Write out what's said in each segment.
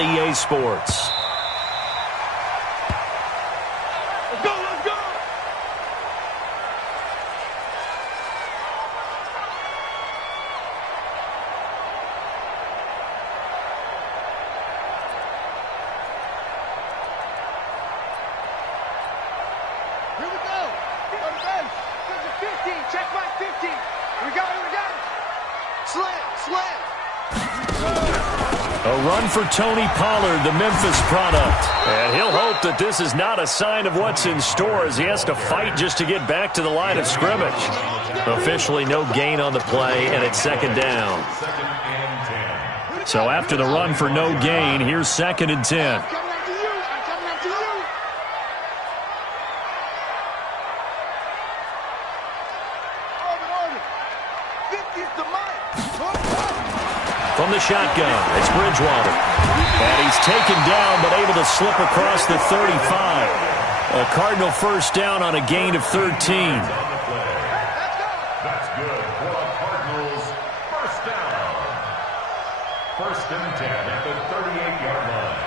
on EA Sports. A run for Tony Pollard, the Memphis product. And he'll hope that this is not a sign of what's in store as he has to fight just to get back to the line of scrimmage. Officially no gain on the play, and it's second down. So after the run for no gain, here's 2nd and 10. From the shotgun, it's Bridgewater. And he's taken down, but able to slip across the 35. A Cardinal first down on a gain of 13. That's good for a Cardinals first down. 1st and 10 at the 38-yard line.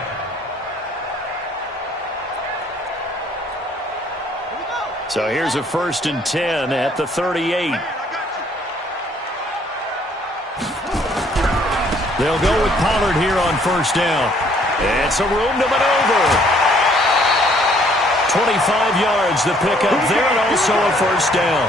So here's a 1st and 10 at the 38. They'll go with Pollard here on first down. It's a room to maneuver. 25 yards, the pickup there, and also a first down.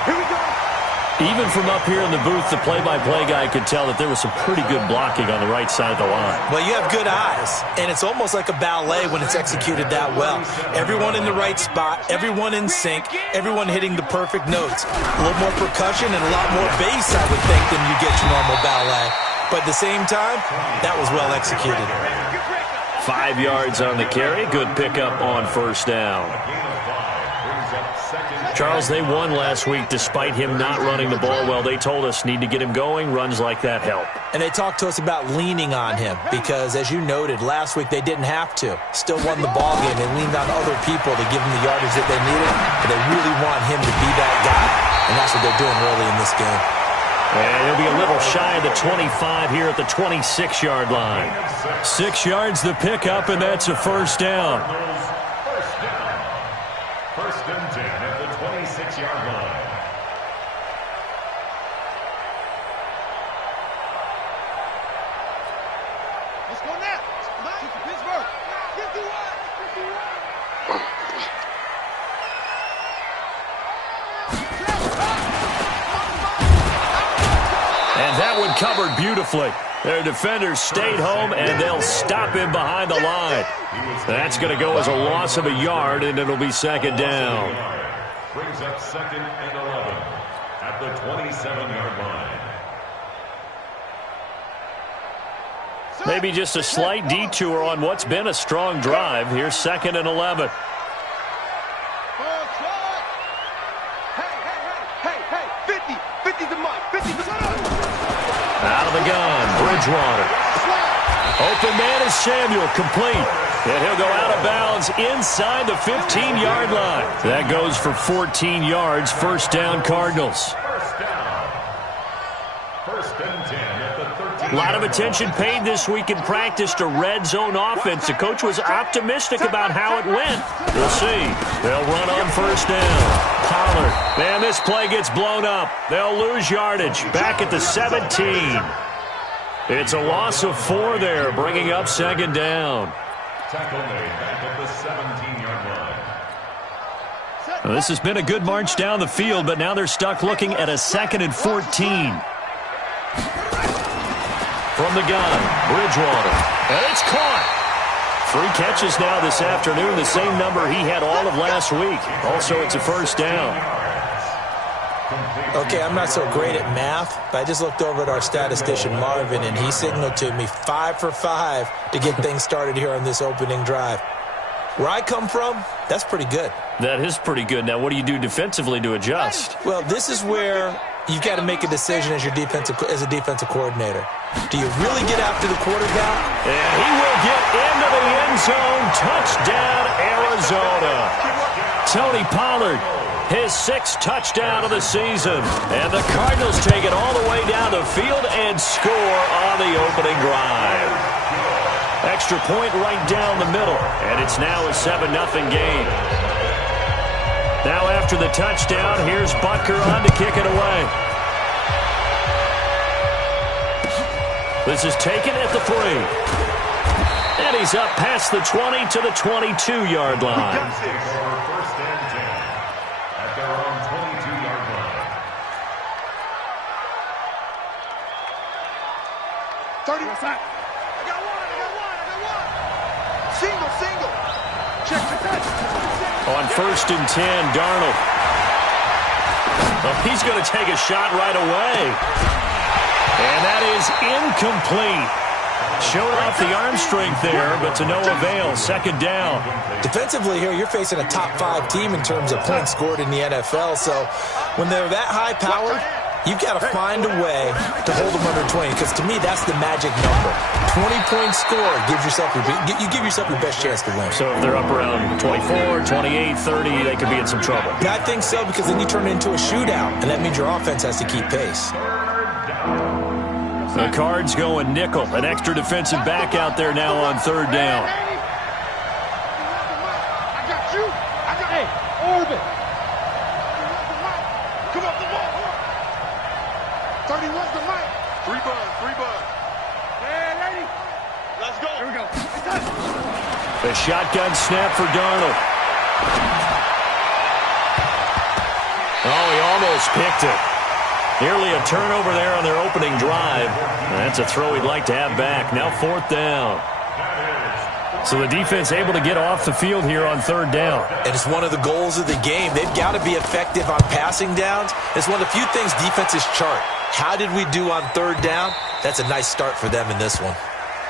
Even from up here in the booth, the play-by-play guy could tell that there was some pretty good blocking on the right side of the line. Well, you have good eyes, and it's almost like a ballet when it's executed that well. Everyone in the right spot, everyone in sync, everyone hitting the perfect notes. A little more percussion and a lot more bass, I would think, than you get your normal ballet. But at the same time, that was well executed. 5 yards on the carry. Good pickup on first down. Charles, they won last week despite him not running the ball well. They told us need to get him going. Runs like that help. And they talked to us about leaning on him because, as you noted, last week they didn't have to. Still won the ball game. They leaned on other people to give them the yardage that they needed. But they really want him to be that guy, and that's what they're doing early in this game. And he'll be a little shy of the 25 here at the 26-yard line. 6 yards the pickup, and that's a first down. First down. 1st and 10 at the 26-yard line. Let's go now. Pittsburgh. 51. And that one covered beautifully. Their defenders stayed home, and they'll stop him behind the line. That's going to go as a loss of a yard, and it'll be second down. Brings up 2nd and 11 at the 27-yard line. Maybe just a slight detour on what's been a strong drive. Here's 2nd and 11. Out of the gun, Bridgewater. Open man is Samuel, complete. And he'll go out of bounds inside the 15-yard line. That goes for 14 yards, first down Cardinals. First down. 1st and 10 at the 13. A lot of attention paid this week in practice to red zone offense. The coach was optimistic about how it went. We'll see. They'll run on first down. Pollard. Man, this play gets blown up. They'll lose yardage. Back at the 17. It's a loss of 4 there, bringing up second down. Tackle made back at the 17-yard line. Well, this has been a good march down the field, but now they're stuck looking at a 2nd and 14. From the gun, Bridgewater. And it's caught. 3 catches now this afternoon, the same number he had all of last week. Also, it's a first down. Okay, I'm not so great at math, but I just looked over at our statistician, Marvin, and he signaled to me 5 for 5 to get things started here on this opening drive. Where I come from, that's pretty good. That is pretty good. Now, what do you do defensively to adjust? Well, this is where you've got to make a decision as a defensive coordinator. Do you really get after the quarterback? And he will get into the end zone. Touchdown, Arizona. Tony Pollard, his 6th touchdown of the season. And the Cardinals take it all the way down the field and score on the opening drive. Extra point right down the middle, and it's now a 7-0 game. Now after the touchdown, here's Butker on to kick it away. This is taken at the 3. And he's up past the 20 to the 22-yard line. First and 10 at their own 22-yard line. 30. I got one. Single. Check. On first and 10, Darnold. Oh, he's going to take a shot right away. And that is incomplete. Showed off the arm strength there, but to no avail. Second down. Defensively here, you're facing a top 5 team in terms of points scored in the NFL. So when they're that high-powered, you've got to find a way to hold them under 20, because to me, that's the magic number. 20-point score gives yourself you give yourself your best chance to win. So if they're up around 24, 28, 30, they could be in some trouble. I think so, because then you turn it into a shootout, and that means your offense has to keep pace. The Cards going nickel. An extra defensive back out there now on third down. I got you. Hey, Orbit. Come up the ball. 31's the mic. 3 bud. Hey, lady. Let's go. Here we go. The shotgun snap for Darnold. Oh, he almost picked it. Nearly a turnover there on their opening drive. That's a throw he'd like to have back. Now fourth down. So the defense able to get off the field here on third down. And it's one of the goals of the game. They've got to be effective on passing downs. It's one of the few things defenses chart. How did we do on third down? That's a nice start for them in this one.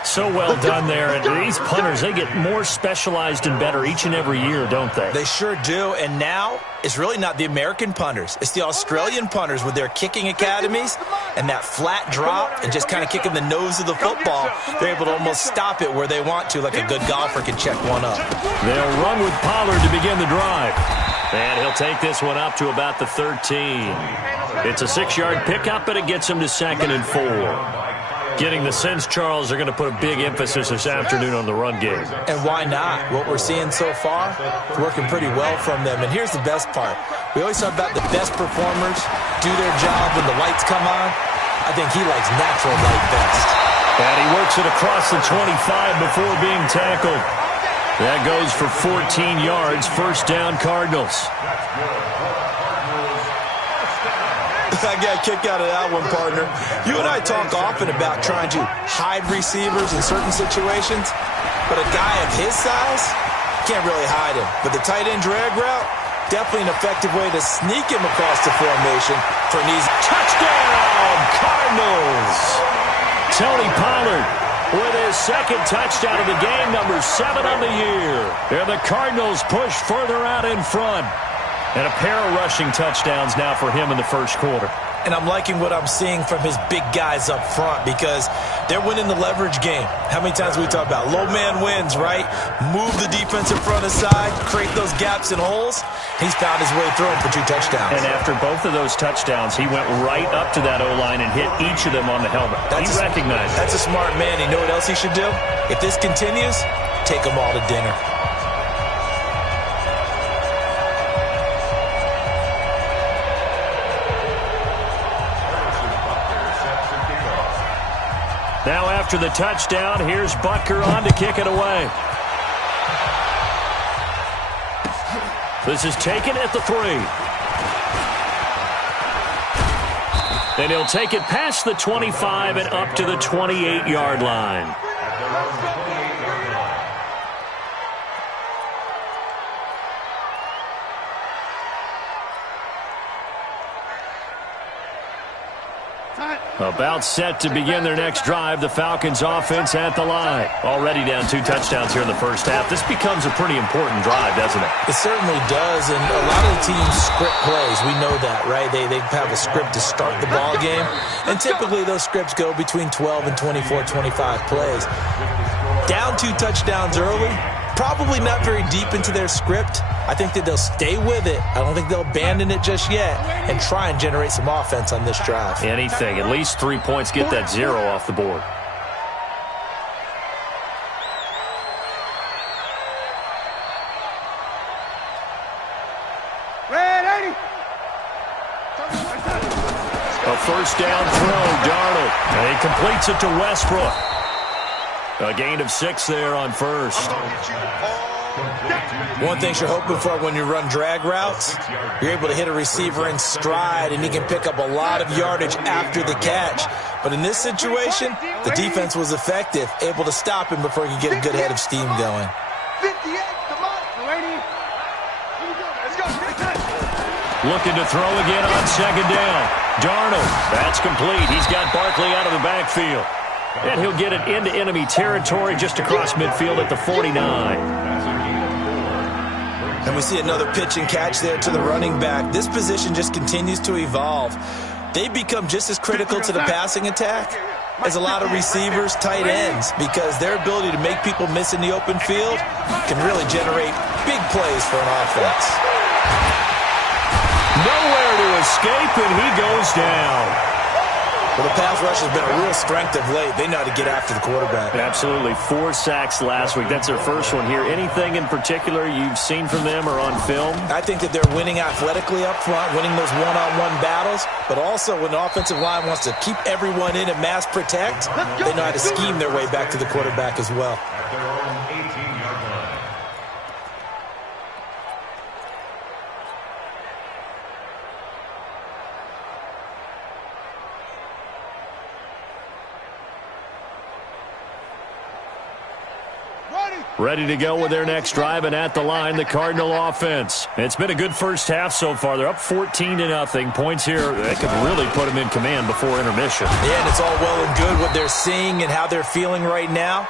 So well done there. And these punters, they get more specialized and better each and every year, don't they? They sure do. And now it's really not the American punters. It's the Australian punters with their kicking academies and that flat drop and just kind of kicking the nose of the football. They're able to almost stop it where they want to, like a good golfer can check one up. They'll run with Pollard to begin the drive. And he'll take this one up to about the 13. It's a 6-yard pickup, but it gets him to 2nd and 4. Getting the sense, Charles, they're going to put a big emphasis this afternoon on the run game. And why not? What we're seeing so far, it's working pretty well from them. And here's the best part. We always talk about the best performers do their job when the lights come on. I think he likes natural light best. And he works it across the 25 before being tackled. That goes for 14 yards. First down, Cardinals. I got a kick out of that one, partner. You and I talk often about trying to hide receivers in certain situations, but a guy of his size can't really hide him. But the tight end drag route, definitely an effective way to sneak him across the formation for an easy touchdown, Cardinals. Tony Pollard with his 2nd touchdown of the game, number 7 on the year. And the Cardinals push further out in front. And a pair of rushing touchdowns now for him in the first quarter. And I'm liking what I'm seeing from his big guys up front because they're winning the leverage game. How many times we talk about low man wins, right? Move the defensive front aside, create those gaps and holes. He's found his way through them for 2 touchdowns. And after both of those touchdowns, he went right up to that O-line and hit each of them on the helmet. He recognized it. That's a smart man. You know what else he should do? If this continues, take them all to dinner. Now after the touchdown, here's Butker on to kick it away. This is taken at the 3. And he'll take it past the 25 and up to the 28-yard line. About set to begin their next drive. The Falcons offense at the line. Already down 2 touchdowns here in the first half. This becomes a pretty important drive, doesn't it? It certainly does, and a lot of the teams script plays. We know that, right? They have a script to start the ball game, and typically those scripts go between 12 and 24, 25 plays. Down 2 touchdowns early, probably not very deep into their script. I think that they'll stay with it. I don't think they'll abandon it just yet and try and generate some offense on this drive. Anything. At least 3 points. Get that 0 off the board. A first down throw, Darnold. And he completes it to Westbrook. A gain of 6 there on first. One thing you're hoping for when you run drag routes, you're able to hit a receiver in stride, and he can pick up a lot of yardage after the catch. But in this situation, the defense was effective, able to stop him before he could get a good head of steam going. 58, come on. Let's go. Looking to throw again on second down. Darnold, that's complete. He's got Barkley out of the backfield. And he'll get it into enemy territory just across midfield at the 49. And we see another pitch and catch there to the running back. This position just continues to evolve. They become just as critical to the passing attack as a lot of receivers, tight ends, because their ability to make people miss in the open field can really generate big plays for an offense. Nowhere to escape, and he goes down. Well, the pass rush has been a real strength of late. They know how to get after the quarterback. Absolutely. 4 sacks last week. That's their first one here. Anything in particular you've seen from them or on film? I think that they're winning athletically up front, winning those one-on-one battles, but also when the offensive line wants to keep everyone in and mass protect, they know how to scheme their way back to the quarterback as well. At their own 18-yard line. Ready to go with their next drive, and at the line, the Cardinal offense. It's been a good first half so far. They're up 14-0. Points here, they could really put them in command before intermission. Yeah, and it's all well and good what they're seeing and how they're feeling right now.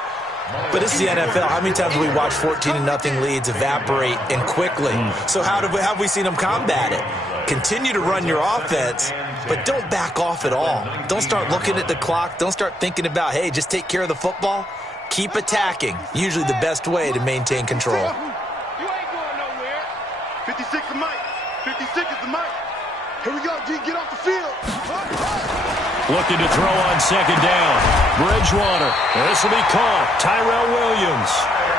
But it's the NFL. How many times have we watched 14-0 leads evaporate and quickly? So how have we seen them combat it? Continue to run your offense, but don't back off at all. Don't start looking at the clock. Don't start thinking about, hey, just take care of the football. Keep attacking. Usually the best way to maintain control. You ain't going nowhere. 56 is Mike. 56 is the Mike. Here we go, G. Get off the field. Looking to throw on second down. Bridgewater. This will be caught. Tyrell Williams.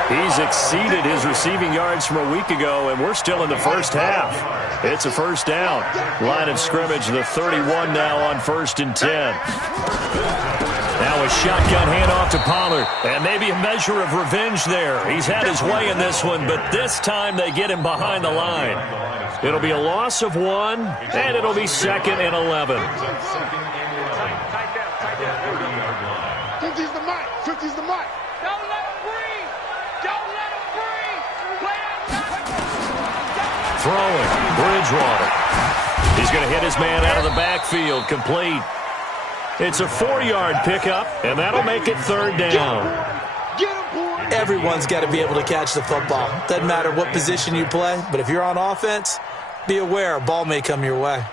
He's exceeded his receiving yards from a week ago, and we're still in the first half. It's a first down. Line of scrimmage, the 31 now on 1st and 10. Now a shotgun handoff to Pollard, and maybe a measure of revenge there. He's had his way in this one, but this time they get him behind the line. It'll be a loss of 1, and it'll be 2nd and 11. 50's the Mike. 50's the Mike. Don't let him breathe. Don't let him breathe. Play out. Throwing, Bridgewater. He's going to hit his man out of the backfield, complete. It's a 4-yard pickup, and that'll make it 3rd down. Everyone's got to be able to catch the football. Doesn't matter what position you play, but if you're on offense, be aware a ball may come your way.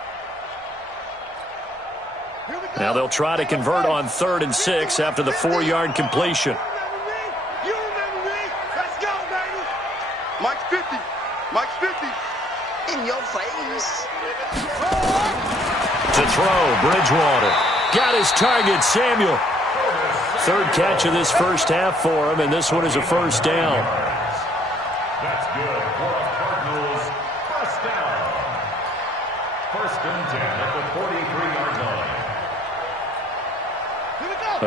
Now they'll try to convert on 3rd and 6 after the 4-yard completion. You remember me? Let's go, baby. Mike's 50. Mike's 50. In your face. To throw, Bridgewater. Got his target, Samuel. 3rd catch of this first half for him, and this one is a first down. That's good for the Cardinals. First down. 1st and 10 at the 43-yard line.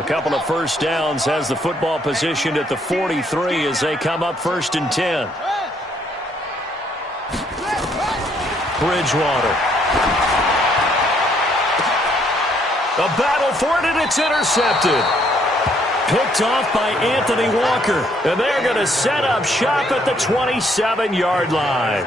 A couple of first downs has the football positioned at the 43 as they come up 1st and 10. Bridgewater. A battle for it, and it's intercepted. Picked off by Anthony Walker, and they're going to set up shop at the 27-yard line.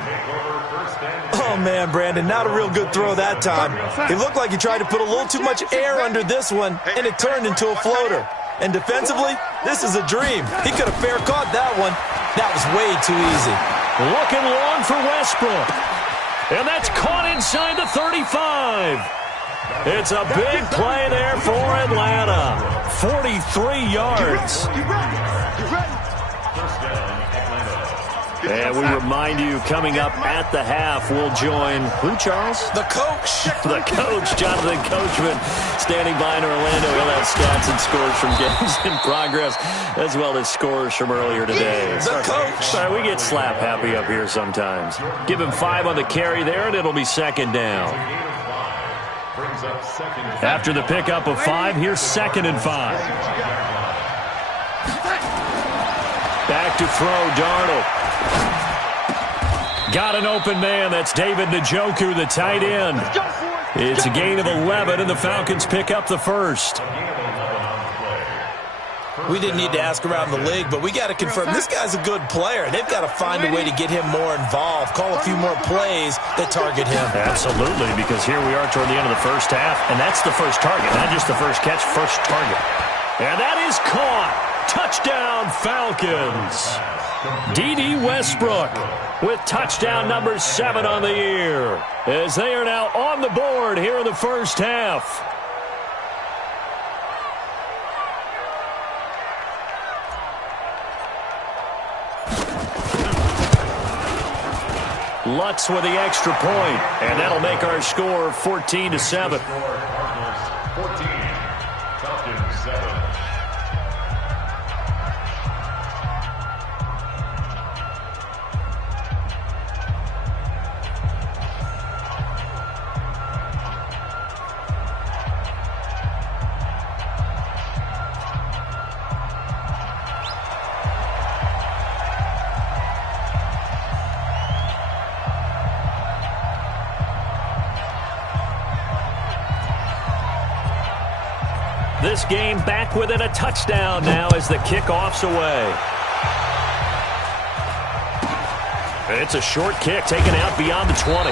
Oh, man, Brandon, not a real good throw that time. It looked like he tried to put a little too much air under this one, and it turned into a floater. And defensively, this is a dream. He could have fair caught that one. That was way too easy. Looking long for Westbrook. And that's caught inside the 35. It's a big play there for Atlanta. 43 yards. First down, Atlanta. And we remind you, coming up at the half, we'll join who, Charles? The coach. The coach, Jonathan Coachman, standing by in Orlando. He'll have stats and scores from games in progress, as well as scores from earlier today. The coach. Sorry, we get slap happy up here sometimes. Give him 5 on the carry there, and it'll be second down. After the pickup of 5, here's 2nd and 5. Back to throw, Darnold. Got an open man. That's David Njoku, the tight end. It's a gain of 11, and the Falcons pick up the first. We didn't need to ask around the league, but we got to confirm this guy's a good player. They've got to find a way to get him more involved, call a few more plays that target him. Absolutely, because here we are toward the end of the first half, and that's the first target, not just the first catch, first target. And that is caught. Touchdown, Falcons. D.D. Westbrook with touchdown number 7 on the year, as they are now on the board here in the first half. Lutz with the extra point, and that'll make our score 14-7. 14, Falcons 7. This game back within a touchdown now as the kickoff's away. It's a short kick taken out beyond the 20.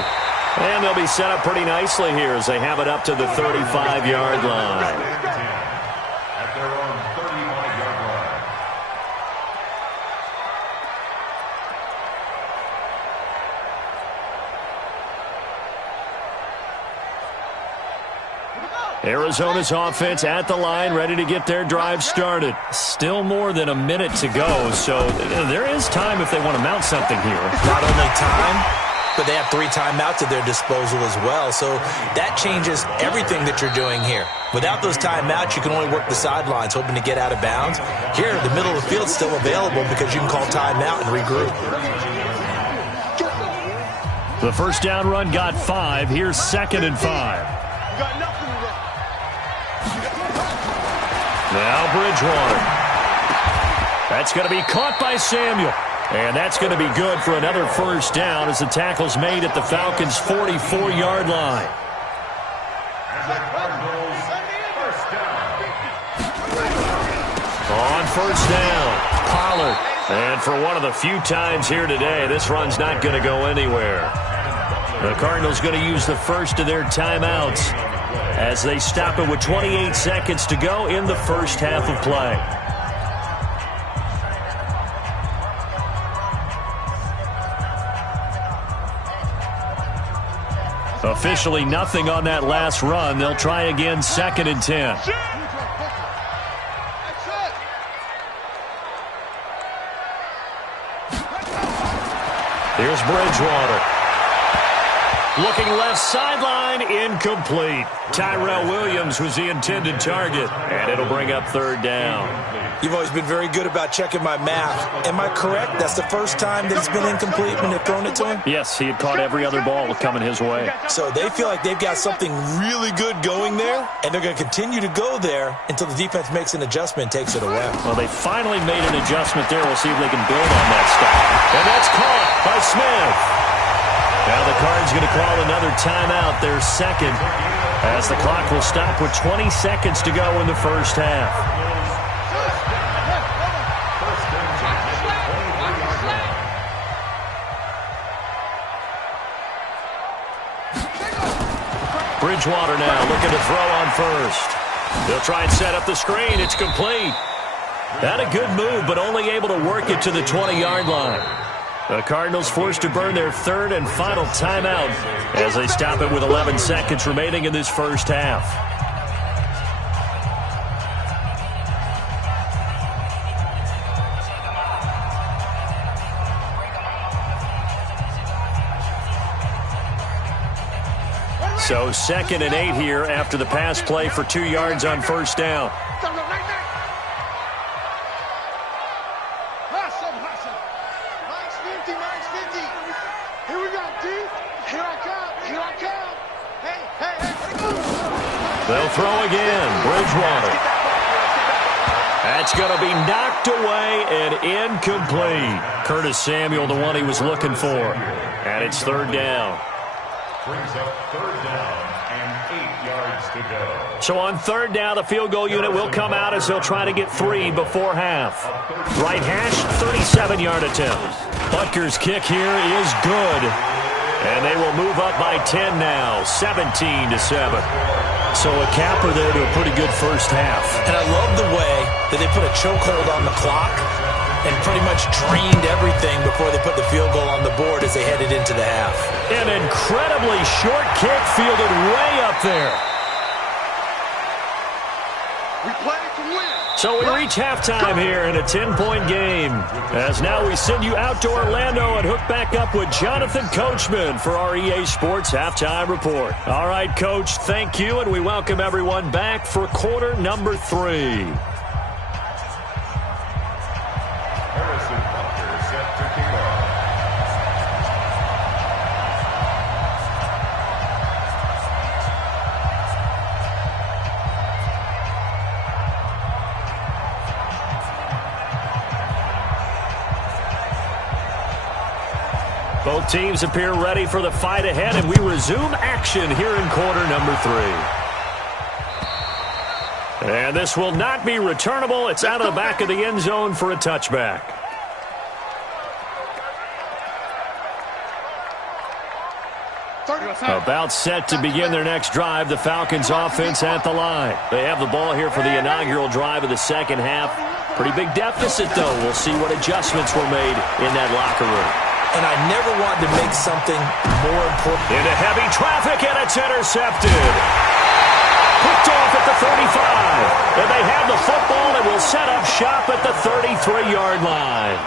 And they'll be set up pretty nicely here as they have it up to the 35-yard line. At their own 35-yard line. Arizona's offense at the line, ready to get their drive started. Still more than a minute to go, so there is time if they want to mount something here. Not only time, but they have 3 timeouts at their disposal as well, so that changes everything that you're doing here. Without those timeouts, you can only work the sidelines, hoping to get out of bounds. Here, the middle of the field's still available because you can call timeout and regroup. The first down run got 5. Here's 2nd and 5. Now Bridgewater. That's going to be caught by Samuel. And that's going to be good for another first down as the tackle's made at the Falcons' 44-yard line. On first down, Pollard. And for one of the few times here today, this run's not going to go anywhere. The Cardinals going to use the first of their timeouts as they stop it with 28 seconds to go in the first half of play. Officially nothing on that last run. They'll try again, 2nd and 10. Here's Bridgewater. Looking left sideline, incomplete. Tyrell Williams was the intended target, and it'll bring up 3rd down. You've always been very good about checking my math. Am I correct? That's the first time that it's been incomplete when they've thrown it to him? Yes, he had caught every other ball coming his way. So they feel like they've got something really good going there, and they're going to continue to go there until the defense makes an adjustment and takes it away. Well, they finally made an adjustment there. We'll see if they can build on that stuff. And that's caught by Smith. Now the Cards going to call another timeout, their 2nd, as the clock will stop with 20 seconds to go in the first half. Bridgewater now looking to throw on first. They'll try and set up the screen. It's complete. Not a good move, but only able to work it to the 20-yard line. The Cardinals forced to burn their 3rd and final timeout as they stop it with 11 seconds remaining in this first half. So 2nd and 8 here after the pass play for 2 yards on first down. Here we go, D. Here I come. Here I come. Hey. They'll throw again. Bridgewater. That's going to be knocked away and incomplete. Curtis Samuel, the one he was looking for. And it's 3rd down. Brings up 3rd down and 8 yards to go. So on 3rd down, the field goal unit will come out as they'll try to get 3 before half. Right hash, 37-yard attempt. Butker's kick here is good. And they will move up by 10 now, 17-7. So a capper there to a pretty good first half. And I love the way that they put a chokehold on the clock and pretty much drained everything before they put the field goal on the board as they headed into the half. An incredibly short kick fielded way up there. We play to win. So we reach halftime here in a 10-point game. As now we send you out to Orlando and hook back up with Jonathan Coachman for our EA Sports Halftime Report. All right, Coach, thank you, and we welcome everyone back for quarter number 3. Harrison Butker set to kick off. Both teams appear ready for the fight ahead, and we resume action here in quarter number 3. And this will not be returnable. It's out of the back of the end zone for a touchback. About set to begin their next drive. The Falcons offense at the line. They have the ball here for the inaugural drive of the second half. Pretty big deficit, though. We'll see what adjustments were made in that locker room. And I never wanted to make something more important. Into heavy traffic, and it's intercepted. Picked off at the 35. And they have the football and will set up shop at the 33-yard line.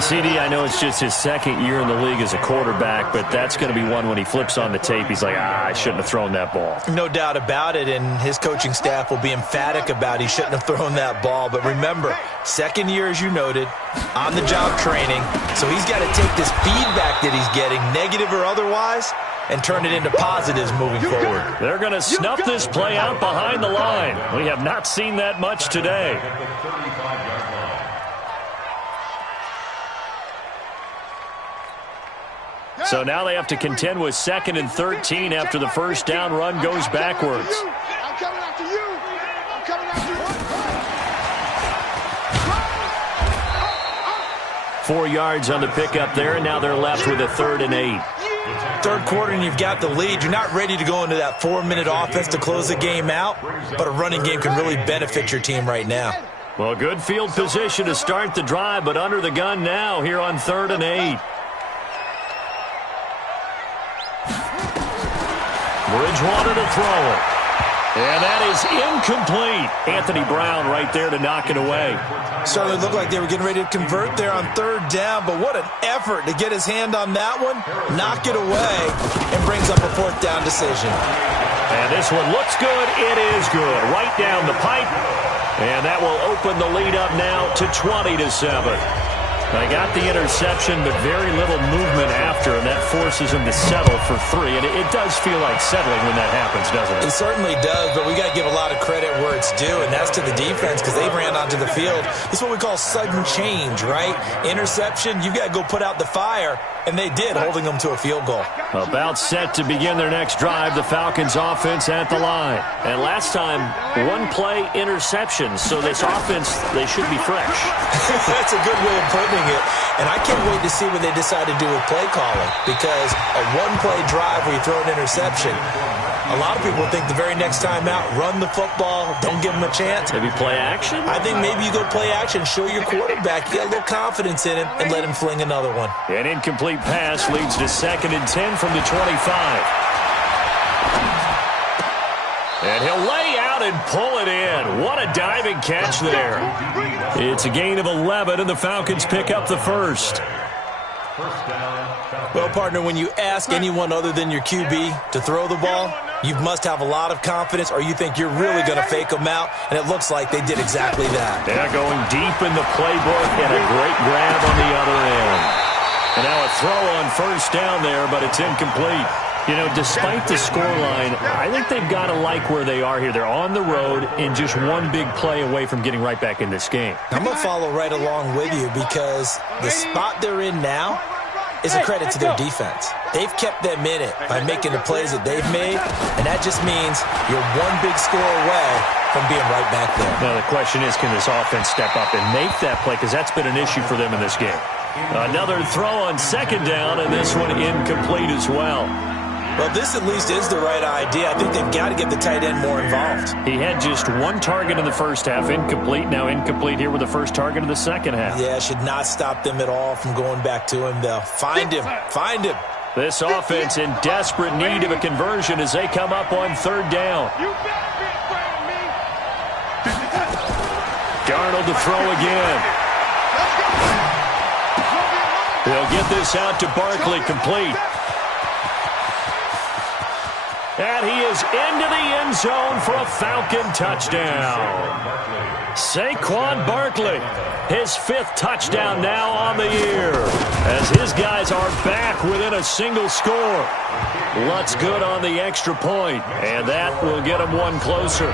CD, I know it's just his 2nd year in the league as a quarterback, but that's going to be one when he flips on the tape. He's like, I shouldn't have thrown that ball. No doubt about it, and his coaching staff will be emphatic about he shouldn't have thrown that ball. But remember, 2nd year, as you noted, on-the-job training. So he's got to take this feedback that he's getting, negative or otherwise, and turn it into positives moving forward. They're going to snuff this play out behind the line. We have not seen that much today. So now they have to contend with 2nd and 13 after the first down run goes backwards. I'm coming after you. I'm coming after you. 4 yards on the pickup there, and now they're left with a 3rd and 8. Third quarter and you've got the lead. You're not ready to go into that 4-minute offense to close the game out, but a running game can really benefit your team right now. Well, good field position to start the drive, but under the gun now here on 3rd and 8. Bridgewater to throw it. And that is incomplete. Anthony Brown right there to knock it away. Certainly looked like they were getting ready to convert there on 3rd down, but what an effort to get his hand on that one, knock it away, and brings up a 4th down decision. And this one looks good. It is good. Right down the pipe. And that will open the lead up now to 20-7. They got the interception, but very little movement after, and that forces them to settle for 3. And it does feel like settling when that happens, doesn't it? It certainly does, but we got to give a lot of credit where it's due, and that's to the defense because they ran onto the field. This is what we call sudden change, right? Interception, you've got to go put out the fire, and they did, holding them to a field goal. About set to begin their next drive, the Falcons offense at the line. And last time, 1-play interceptions, so this offense, they should be fresh. That's a good way of putting it. And I can't wait to see what they decide to do with play calling, because a 1-play drive where you throw an interception, a lot of people think the very next time out, run the football, don't give them a chance. Maybe play action? I think maybe you go play action, show your quarterback, you got a little confidence in him, and let him fling another one. An incomplete pass leads to 2nd and 10 from the 25. And he'll lay out and pull it in. What a diving catch there. It's a gain of 11, and the Falcons pick up the first. First down, Falcons. Well, partner, when you ask anyone other than your QB to throw the ball, you must have a lot of confidence or you think you're really going to fake them out, and it looks like they did exactly that. They're going deep in the playbook and a great grab on the other end. And now a throw on first down there, but it's incomplete. You know, despite the scoreline, I think they've got to like where they are here. They're on the road and just one big play away from getting right back in this game. I'm going to follow right along with you because the spot they're in now is a credit to their defense. They've kept them in it by making the plays that they've made, and that just means you're one big score away from being right back there. Now the question is, can this offense step up and make that play? Because that's been an issue for them in this game. Another throw on second down, and this one incomplete as well. Well, this at least is the right idea. I think they've got to get the tight end more involved. He had just one target in the first half, incomplete. Now incomplete here with the first target of the second half. Yeah, should not stop them at all from going back to him, though. Find him. Find him. This offense in desperate need of a conversion as they come up on third down. Darnold to throw again. They'll get this out to Barkley, complete. And he is into the end zone for a Falcon touchdown. Saquon Barkley, his fifth touchdown now on the year, as his guys are back within a single score. Lutz good on the extra point, and that will get him one closer.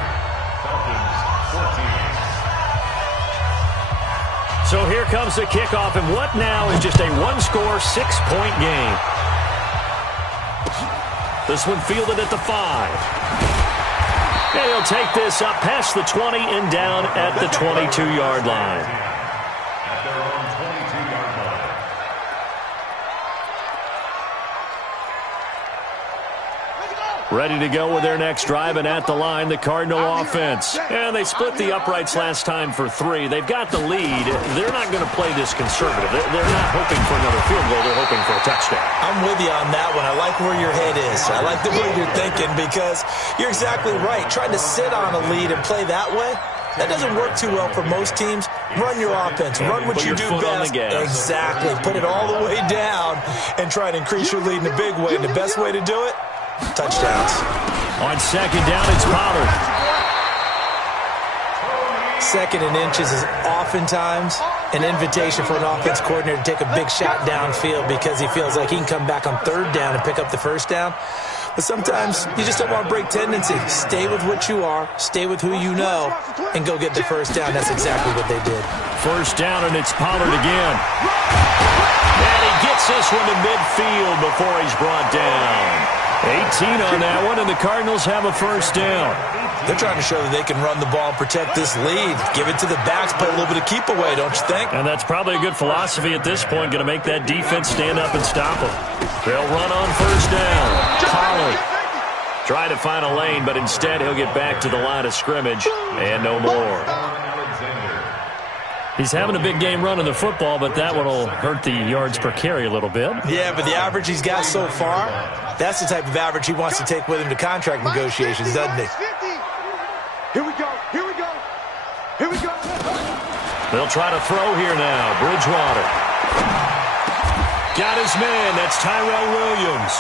So here comes the kickoff, and what now is just a one-score, 6-point game. This one fielded at the 5. And he'll take this up past the 20 and down at the 22-yard line. At their own 22-yard line. Ready to go with their next drive, and at the line, the Cardinal offense. And they split the uprights last time for 3. They've got the lead. They're not going to play this conservative. They're not hoping for another field goal. They're hoping for a touchdown. I'm with you on that one. I like where your head is. I like the way you're thinking because you're exactly right. Trying to sit on a lead and play that way, that doesn't work too well for most teams. Run your offense. Run what you do best. Exactly. Put it all the way down and try and increase your lead in a big way. And the best way to do it, touchdowns. On second down, it's Pollard. Second and inches is oftentimes an invitation for an offense coordinator to take a big shot downfield because he feels like he can come back on third down and pick up the first down. But sometimes you just don't want to break tendency. Stay with what you are, stay with who you know, and go get the first down. That's exactly what they did. First down, and it's Pollard again. And he gets this one to midfield before he's brought down. 18 on that one, and the Cardinals have a first down. They're trying to show that they can run the ball and protect this lead. Give it to the backs, play a little bit of keep away, don't you think? And that's probably a good philosophy at this point, going to make that defense stand up and stop them. They'll run on first down. Pollard try to find a lane, but instead he'll get back to the line of scrimmage and no more. He's having a big game running the football, but that one will hurt the yards per carry a little bit. Yeah, but the average he's got so far, that's the type of average he wants to take with him to contract negotiations, doesn't he? Here we go. Here we go. Here we go. They'll try to throw here now. Bridgewater. Got his man. That's Tyrell Williams.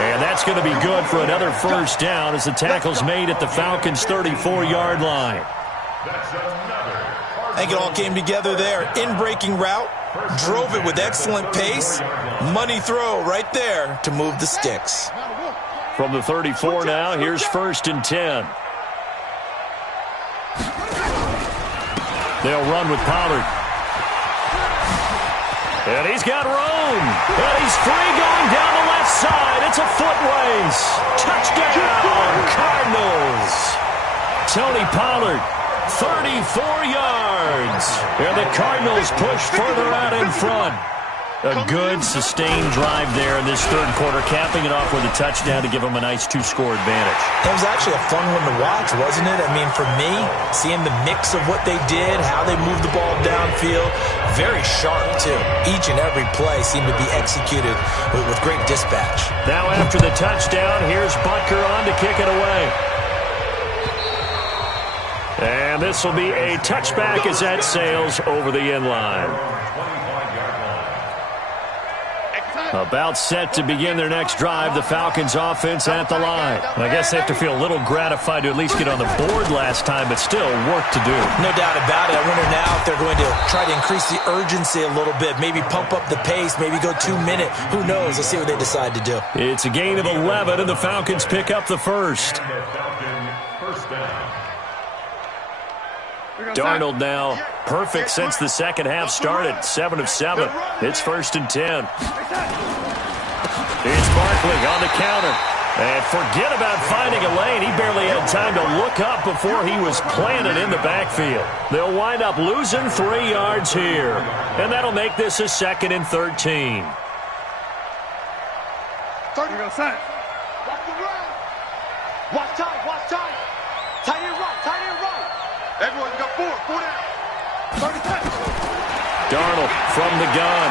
And that's going to be good for another first down as the tackle's made at the Falcons' 34-yard line. That's another. I think it all came together there. In-breaking route, drove it with excellent pace. Money throw right there to move the sticks. From the 34 now, here's first and 10. They'll run with Pollard. And he's got room. And he's free going down the left side. It's a foot race. Touchdown, Cardinals. Tony Pollard, 34 yards. And the Cardinals push further out in front. A good, sustained drive there in this third quarter, capping it off with a touchdown to give them a nice two-score advantage. It was actually a fun one to watch, wasn't it? I mean, for me, seeing the mix of what they did, how they moved the ball downfield, very sharp, too. Each and every play seemed to be executed with great dispatch. Now after the touchdown, here's Butker on to kick it away. And this will be a touchback as that sails over the end line. About set to begin their next drive, the Falcons offense at the line. I guess they have to feel a little gratified to at least get on the board last time, but still work to do. No doubt about it. I wonder now if they're going to try to increase the urgency a little bit, maybe pump up the pace, maybe go 2 minute. Who knows? Let's see what they decide to do. It's a gain of 11, and the Falcons pick up the first. Darnold now perfect since the second half started. 7 of 7. It's 1st and 10. It's Barkley on the counter. And forget about finding a lane. He barely had time to look up before he was planted in the backfield. They'll wind up losing 3 yards here. And that'll make this a 2nd and 13. Watch the run. Watch time. Tight end run. Everyone's got 4 down. 30 seconds. Darnold from the gun.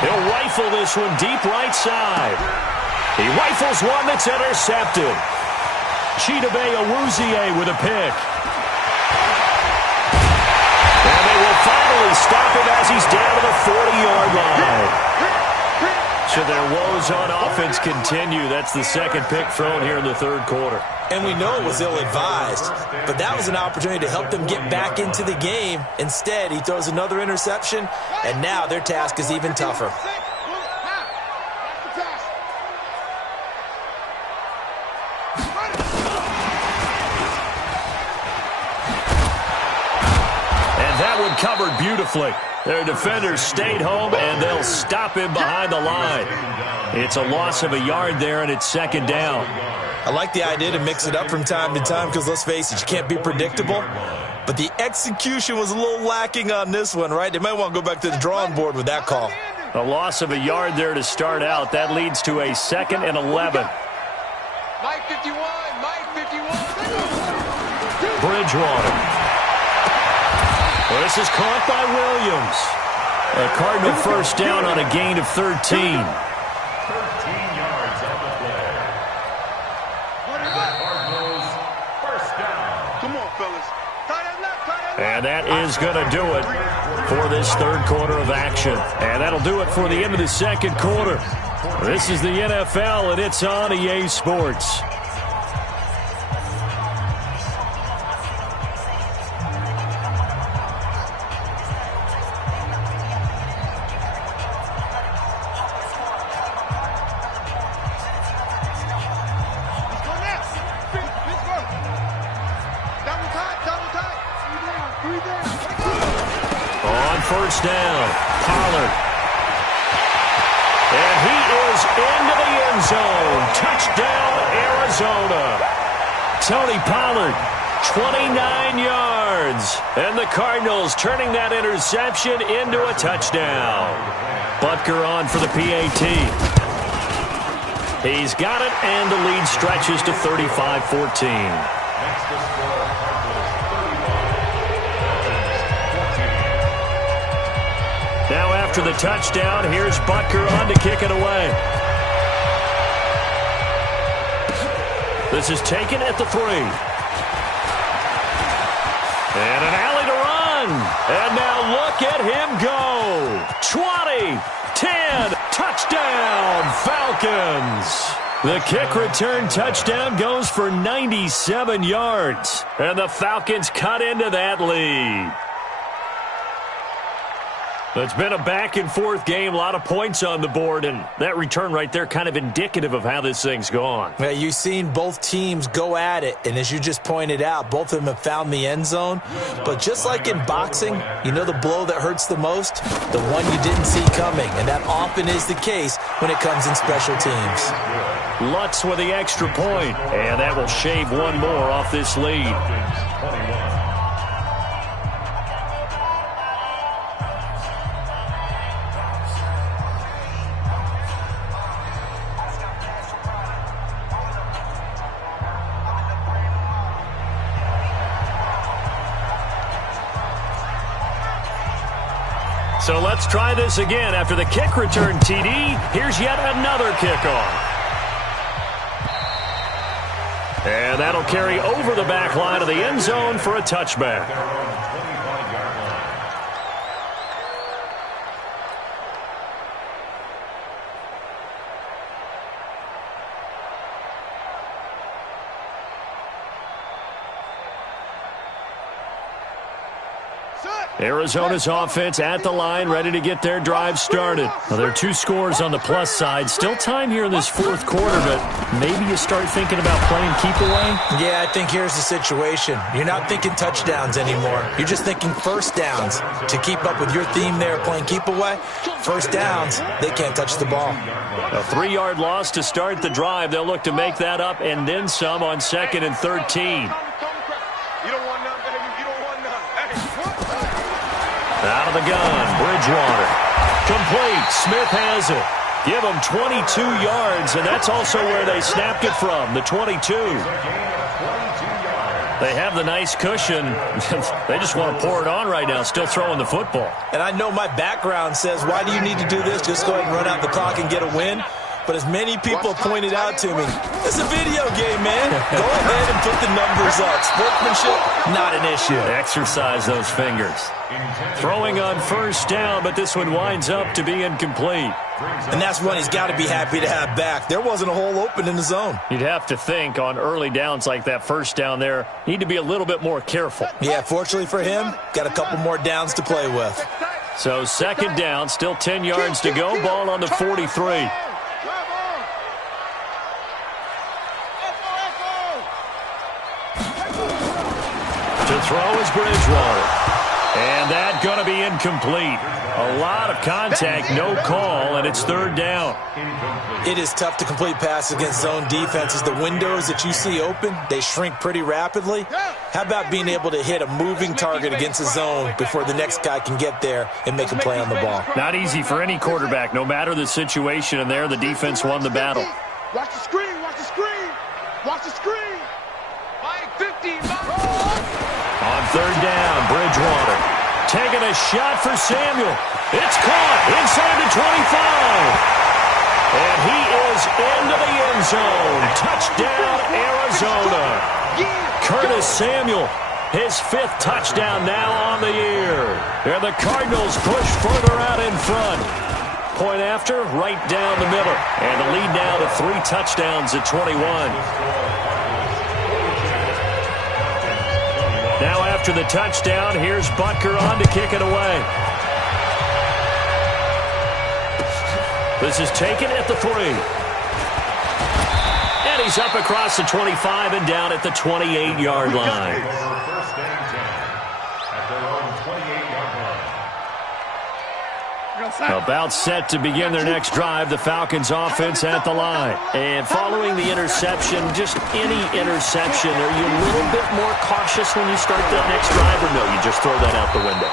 He'll rifle this one deep right side. He rifles one that's intercepted. Chidobe Awuzie with a pick. And they will finally stop him as he's down to the 40-yard line. So their woes on offense continue. That's the 2nd pick thrown here in the 3rd quarter. And we know it was ill-advised, but that was an opportunity to help them get back into the game. Instead, he throws another interception, and now their task is even tougher. And that one covered beautifully. Their defenders stayed home, and they'll stop him behind the line. It's a loss of a yard there, and it's 2nd down. I like the idea to mix it up from time to time because, let's face it, you can't be predictable. But the execution was a little lacking on this one, right? They might want to go back to the drawing board with that call. A loss of a yard there to start out. That leads to a 2nd and 11. Mike 51. Bridgewater. Well, this is caught by Williams. A Cardinal first down on a gain of 13. 13 yards on the play. The Cardinals first down. Come on, fellas. And that is going to do it for this 3rd quarter of action. And that'll do it for the end of the 2nd quarter. This is the NFL, and it's on EA Sports. First down, Pollard. And he is into the end zone. Touchdown, Arizona. Tony Pollard, 29 yards. And the Cardinals turning that interception into a touchdown. Butker on for the PAT. He's got it, and the lead stretches to 35-14. Now after the touchdown, here's Butker on to kick it away. This is taken at the 3. And an alley to run. And now look at him go. 20, 10, touchdown, Falcons. The kick return touchdown goes for 97 yards. And the Falcons cut into that lead. It's been a back-and-forth game, a lot of points on the board, and that return right there kind of indicative of how this thing's gone. Yeah, you've seen both teams go at it, and as you just pointed out, both of them have found the end zone. But just like in boxing, you know the blow that hurts the most? The one you didn't see coming, and that often is the case when it comes in special teams. Lutz with the extra point, and that will shave one more off this lead. So let's try this again. After the kick return TD, here's yet another kickoff. And that'll carry over the back line of the end zone for a touchback. Arizona's offense at the line, ready to get their drive started. Well, there are 2 scores on the plus side. Still time here in this fourth quarter, but maybe you start thinking about playing keep away? Yeah, I think here's the situation. You're not thinking touchdowns anymore. You're just thinking first downs. To keep up with your theme there, playing keep away, first downs, they can't touch the ball. A 3-yard loss to start the drive. They'll look to make that up and then some on 2nd and 13. Out of the gun, Bridgewater. Complete. Smith has it. Give them 22 yards, and that's also where they snapped it from, the 22. They have the nice cushion. They just want to pour it on right now, still throwing the football. And I know my background says, why do you need to do this? Just go ahead and run out the clock and get a win. But as many people pointed out to me, it's a video game, man. Go ahead and put the numbers up. Sportsmanship, not an issue. Exercise those fingers. Throwing on first down, but this one winds up to be incomplete. And that's one he's got to be happy to have back. There wasn't a hole open in the zone. You'd have to think on early downs like that first down there, need to be a little bit more careful. Yeah, fortunately for him, got a couple more downs to play with. So 2nd down, still 10 yards to go. Ball on the 43. To throw is Bridgewater. And that's going to be incomplete. A lot of contact, no call, and it's 3rd down. It is tough to complete passes against zone defenses. The windows that you see open, they shrink pretty rapidly. How about being able to hit a moving target against a zone before the next guy can get there and make a play on the ball? Not easy for any quarterback, no matter the situation, and there the defense won the battle. Watch the screen, watch the screen, watch the screen. 50. On 3rd down, Bridgewater taking a shot for Samuel. It's caught inside the 25. And he is into the end zone. Touchdown, Arizona. Curtis Samuel, his 5th touchdown now on the year. And the Cardinals push further out in front. Point after, right down the middle. And the lead now to 3 touchdowns at 21. Now after the touchdown, here's Butker on to kick it away. This is taken at the 3. And he's up across the 25 and down at the 28-yard line. First and 10 at their own 28-yard line. About set to begin their next drive, the Falcons offense at the line. And following the interception, just any interception, are you a little bit more cautious when you start that next drive, or no, you just throw that out the window?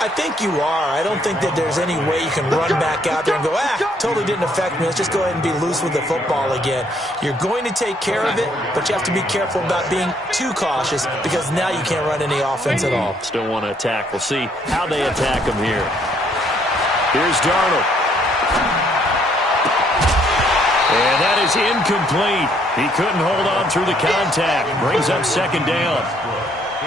I think you are. I don't think that there's any way you can run back out there and go, totally didn't affect me. Let's just go ahead and be loose with the football again. You're going to take care of it, but you have to be careful about being too cautious because now you can't run any offense at all. Still want to attack. We'll see how they attack him here. Here's Darnold. And that is incomplete. He couldn't hold on through the contact. Brings up 2nd down.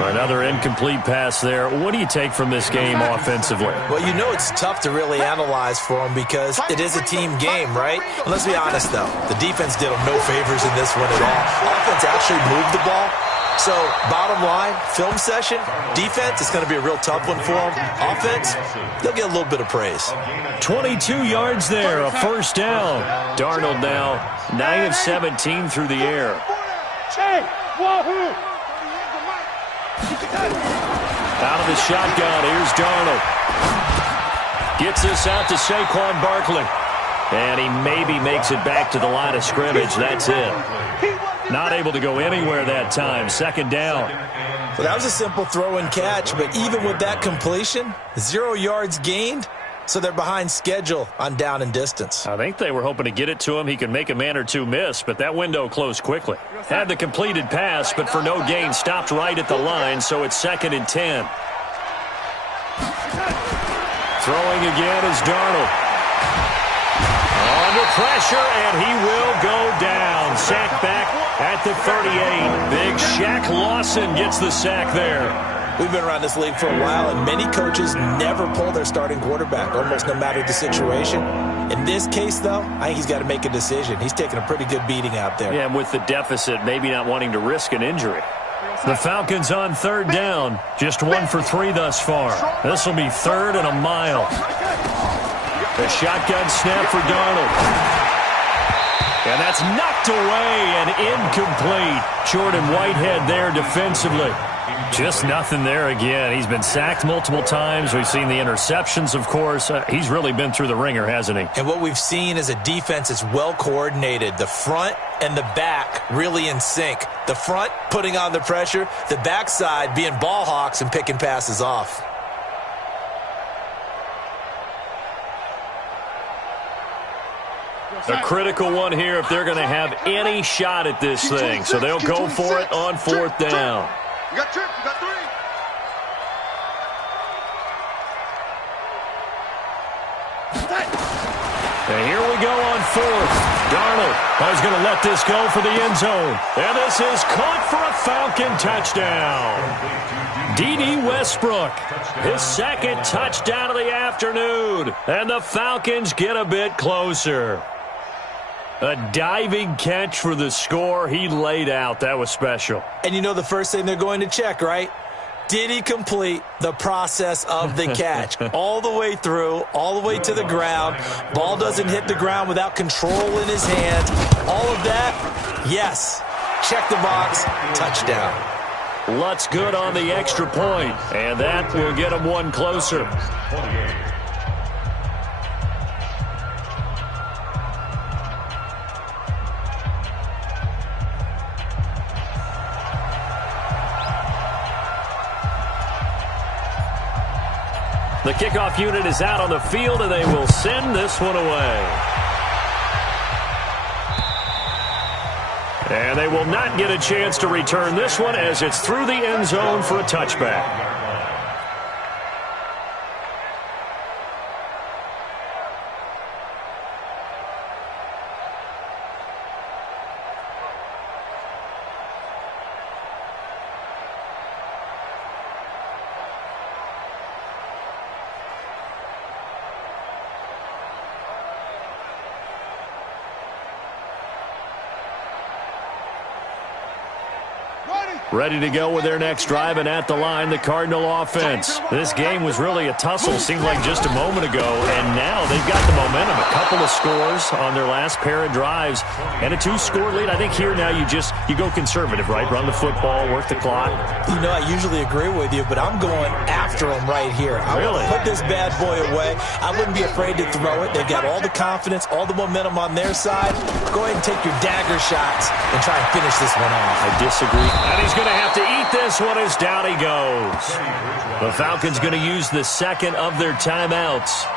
Another incomplete pass there. What do you take from this game offensively? Well, you know it's tough to really analyze for them because it is a team game, right? And let's be honest, though. The defense did them no favors in this one at all. Offense actually moved the ball. So, bottom line, film session, defense, it's going to be a real tough one for them. Offense, they'll get a little bit of praise. 22 yards there, a 1st down. Darnold now 9 of 17 through the air. Out of the shotgun, here's Darnold. Gets this out to Saquon Barkley. And he maybe makes it back to the line of scrimmage. That's it. Not able to go anywhere that time. 2nd down. So that was a simple throw and catch, but even with that completion, 0 yards gained, so they're behind schedule on down and distance. I think they were hoping to get it to him. He could make a man or two miss, but that window closed quickly. Had the completed pass, but for no gain, stopped right at the line, so it's 2nd and 10. Throwing again is Darnold. Under pressure, and he will go down. Sack back at the 38. Big Shaq Lawson gets the sack there. We've been around this league for a while, and many coaches never pull their starting quarterback, almost no matter the situation. In this case, though, I think he's got to make a decision. He's taking a pretty good beating out there. Yeah, and with the deficit, maybe not wanting to risk an injury. The Falcons on third down. Just 1 for 3 thus far. This will be 3rd and a mile. The shotgun snap for Darnold. And that's knocked away and incomplete. Jordan Whitehead there defensively. Just nothing there again. He's been sacked multiple times. We've seen the interceptions, of course. He's really been through the ringer, hasn't he? And what we've seen is a defense that's well coordinated. The front and the back really in sync. The front putting on the pressure. The backside being ball hawks and picking passes off. A critical one here if they're going to have any shot at this thing. So they'll go for it on 4th down. You got 2, you got 3. And here we go on 4th. Darnold is going to let this go for the end zone. And this is caught for a Falcon touchdown. D.D. Westbrook, his 2nd touchdown of the afternoon. And the Falcons get a bit closer. A diving catch for the score. He laid out. That was special. And you know the first thing they're going to check, right? Did he complete the process of the catch? All the way through, all the way to the ground. Ball doesn't hit the ground without control in his hands. All of that, yes. Check the box, touchdown. Lutz good on the extra point, and that will get him 1 closer. The kickoff unit is out on the field, and they will send this one away. And they will not get a chance to return this one as it's through the end zone for a touchback. Ready to go with their next drive, and at the line, the Cardinal offense. This game was really a tussle, seemed like just a moment ago, and now they've got the momentum. A couple of scores on their last pair of drives, and a 2-score lead. I think here now you go conservative, right? Run the football, work the clock. You know, I usually agree with you, but I'm going after them right here. I want to put this bad boy away. I wouldn't be afraid to throw it. They've got all the confidence, all the momentum on their side. Go ahead and take your dagger shots and try and finish this one off. I disagree. And he's going to have to eat this one as down he goes. The Falcons going to use the 2nd of their timeouts.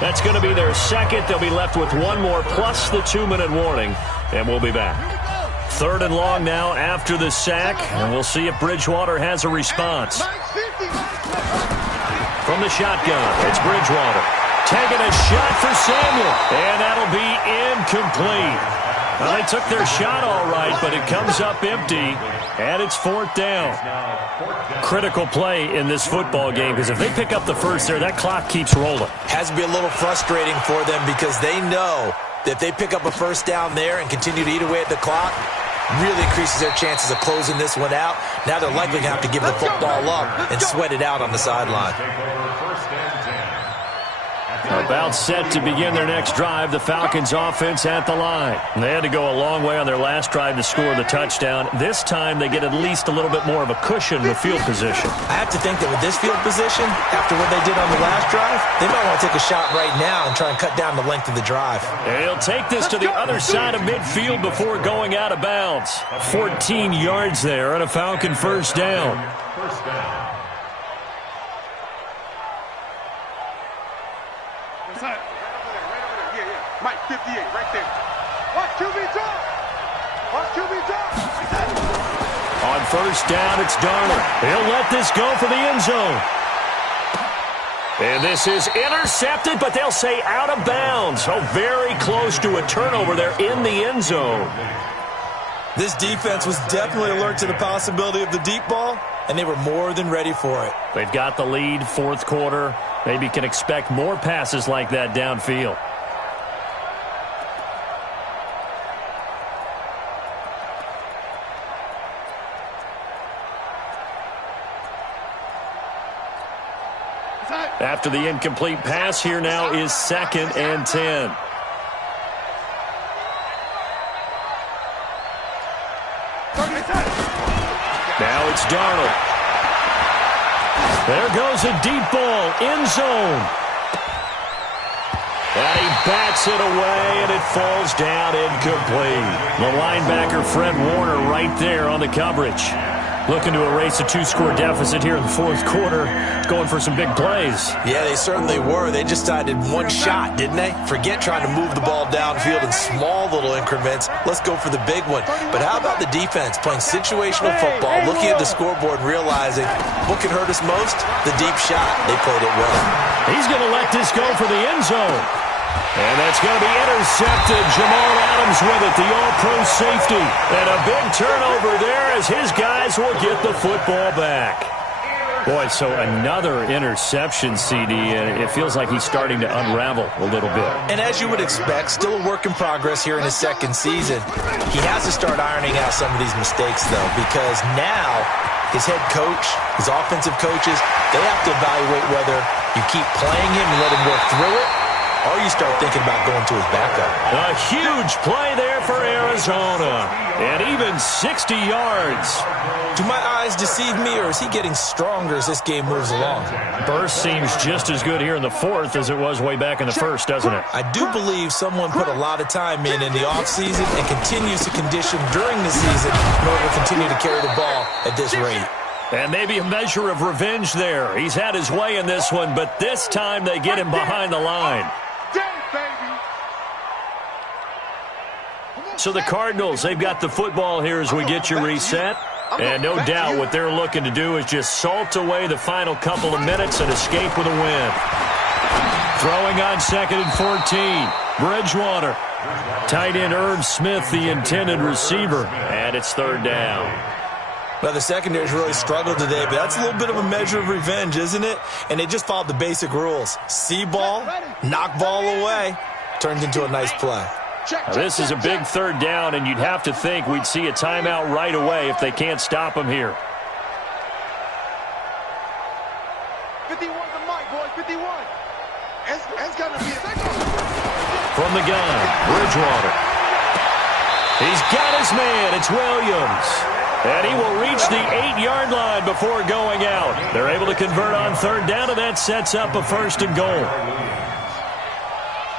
That's going to be their 2nd. They'll be left with 1 more plus the 2-minute warning, and we'll be back. 3rd and long now after the sack, and we'll see if Bridgewater has a response. From the shotgun, it's Bridgewater. Taking a shot for Samuel, and that'll be incomplete. Well, they took their shot all right, but it comes up empty, and it's 4th down. Critical play in this football game, because if they pick up the first there, that clock keeps rolling. Has to be a little frustrating for them because they know that if they pick up a first down there and continue to eat away at the clock, really increases their chances of closing this one out. Now they're likely going to have to give the football up and sweat it out on the sideline. About set to begin their next drive, the Falcons offense at the line. They had to go a long way on their last drive to score the touchdown. This time they get at least a little bit more of a cushion with field position. I have to think that with this field position, after what they did on the last drive, they might want to take a shot right now and try and cut down the length of the drive. And he'll take this to the other side of midfield before going out of bounds. 14 yards there on a Falcon first down. Mike, 58, right there. Watch QB drop. Watch QB drop. On first down, it's Darnold. He'll let this go for the end zone. And this is intercepted, but they'll say out of bounds. So very close to a turnover there in the end zone. This defense was definitely alert to the possibility of the deep ball, and they were more than ready for it. They've got the lead, 4th quarter. Maybe can expect more passes like that downfield. After the incomplete pass, here now is 2nd and 10. Now it's Darnold. There goes a deep ball, end zone. And he bats it away, and it falls down incomplete. The linebacker, Fred Warner, right there on the coverage. Looking to erase a 2-score deficit here in the 4th quarter. Going for some big plays. Yeah, they certainly were. They just decided one shot, didn't they? Forget trying to move the ball downfield in small little increments. Let's go for the big one. But how about the defense playing situational football, looking at the scoreboard and realizing what can hurt us most? The deep shot. They played it well. He's going to let this go for the end zone. And that's going to be intercepted. Jamal Adams with it, the all-pro safety. And a big turnover there as his guys will get the football back. Boy, so another interception, CD, and it feels like he's starting to unravel a little bit. And as you would expect, still a work in progress here in his 2nd season. He has to start ironing out some of these mistakes, though, because now his head coach, his offensive coaches, they have to evaluate whether you keep playing him and let him work through it, or you start thinking about going to his backup. A huge play there for Arizona. And even 60 yards. Do my eyes deceive me, or is he getting stronger as this game moves along? Burst seems just as good here in the 4th as it was way back in the 1st, doesn't it? I do believe someone put a lot of time in the offseason and continues to condition during the season in order to continue to carry the ball at this rate. And maybe a measure of revenge there. He's had his way in this one, but this time they get him behind the line. So the Cardinals, they've got the football here as we get you reset. And no doubt what they're looking to do is just salt away the final couple of minutes and escape with a win. Throwing on 2nd and 14. Bridgewater. Tight end Irv Smith, the intended receiver. And it's 3rd down. Well, the secondary's really struggled today, but that's a little bit of a measure of revenge, isn't it? And they just followed the basic rules. See ball, knock ball away. Turned into a nice play. Now, this is a big 3rd down, and you'd have to think we'd see a timeout right away if they can't stop him here. 51 the mic, boys, 51. It's got to be from the gun, Bridgewater. He's got his man. It's Williams. And he will reach the 8-yard line before going out. They're able to convert on 3rd down, and that sets up a 1st and goal.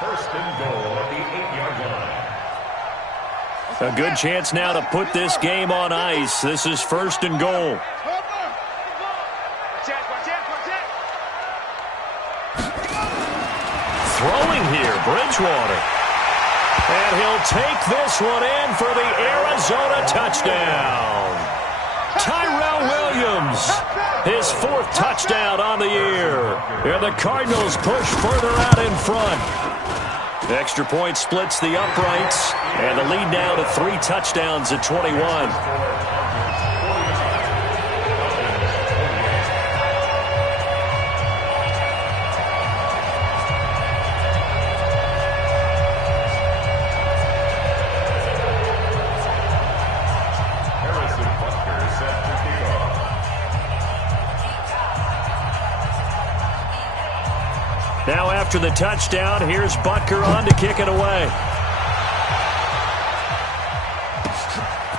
1st and goal at the 8-yard line. A good chance now to put this game on ice. This is 1st and goal. Throwing here, Bridgewater. And he'll take this one in for the Arizona touchdown. Tyrell Williams, his 4th touchdown on the year. And the Cardinals push further out in front. The extra point splits the uprights, and the lead now to 3 touchdowns at 21. Now after the touchdown, here's Butker on to kick it away.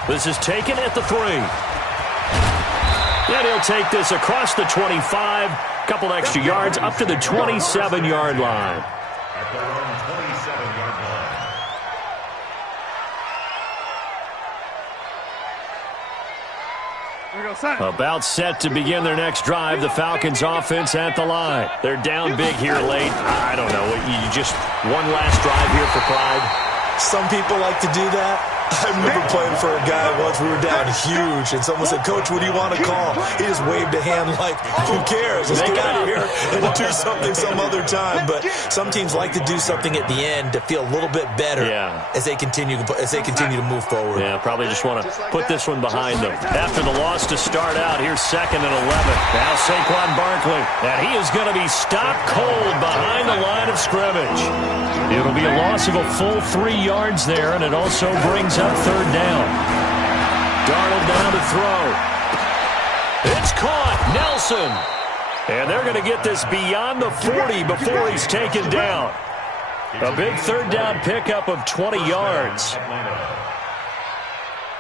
This is taken at the 3. And he'll take this across the 25, couple extra yards up to the 27-yard line. At their own 27-yard line. About set to begin their next drive. The Falcons offense at the line. They're down big here late. I don't know. You just one last drive here for pride. Some people like to do that. I remember playing for a guy once. We were down huge, and someone said, "Coach, what do you want to call?" He just waved a hand like, "Who cares? Let's get out of here and do something some other time." But some teams like to do something at the end to feel a little bit better as they continue to move forward. Yeah, probably just want to put this one behind them. After the loss to start out, here's 2nd and 11. Now Saquon Barkley, and he is going to be stopped cold behind the line of scrimmage. It'll be a loss of a full 3 yards there, and it also brings up 3rd down. Darnold down to throw. It's caught. Nelson. And they're going to get this beyond the 40 before he's taken down. A big third down pickup of 20 yards.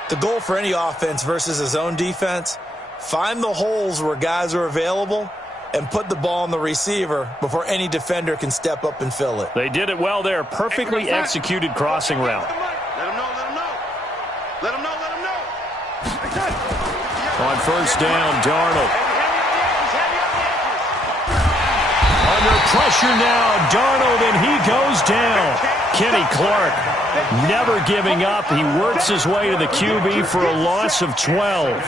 The goal for any offense versus his own defense, find the holes where guys are available and put the ball on the receiver before any defender can step up and fill it. They did it well there. Perfectly executed crossing route. Let him know, let him know. Let him know, let him know. On first down, Darnold. Under pressure now, Darnold, and he goes down. Kenny Clark never giving up. He works his way to the QB for a loss of 12.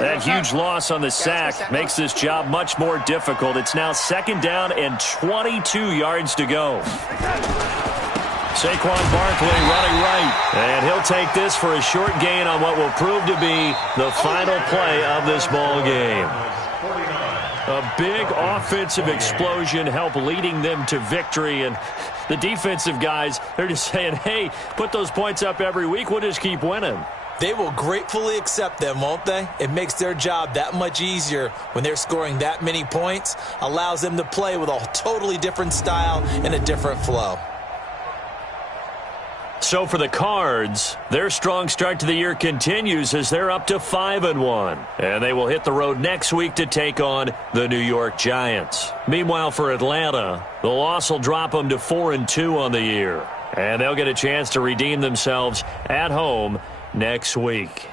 That huge loss on the sack makes this job much more difficult. It's now second down and 22 yards to go. Saquon Barkley running right. And he'll take this for a short gain on what will prove to be the final play of this ball game. A big offensive explosion helped leading them to victory. And the defensive guys, they're just saying, hey, put those points up every week. We'll just keep winning. They will gratefully accept them, won't they? It makes their job that much easier when they're scoring that many points. Allows them to play with a totally different style and a different flow. So for the Cards, their strong start to the year continues as they're up to 5-1. And they will hit the road next week to take on the New York Giants. Meanwhile, for Atlanta, the loss will drop them to 4-2 on the year. And they'll get a chance to redeem themselves at home next week.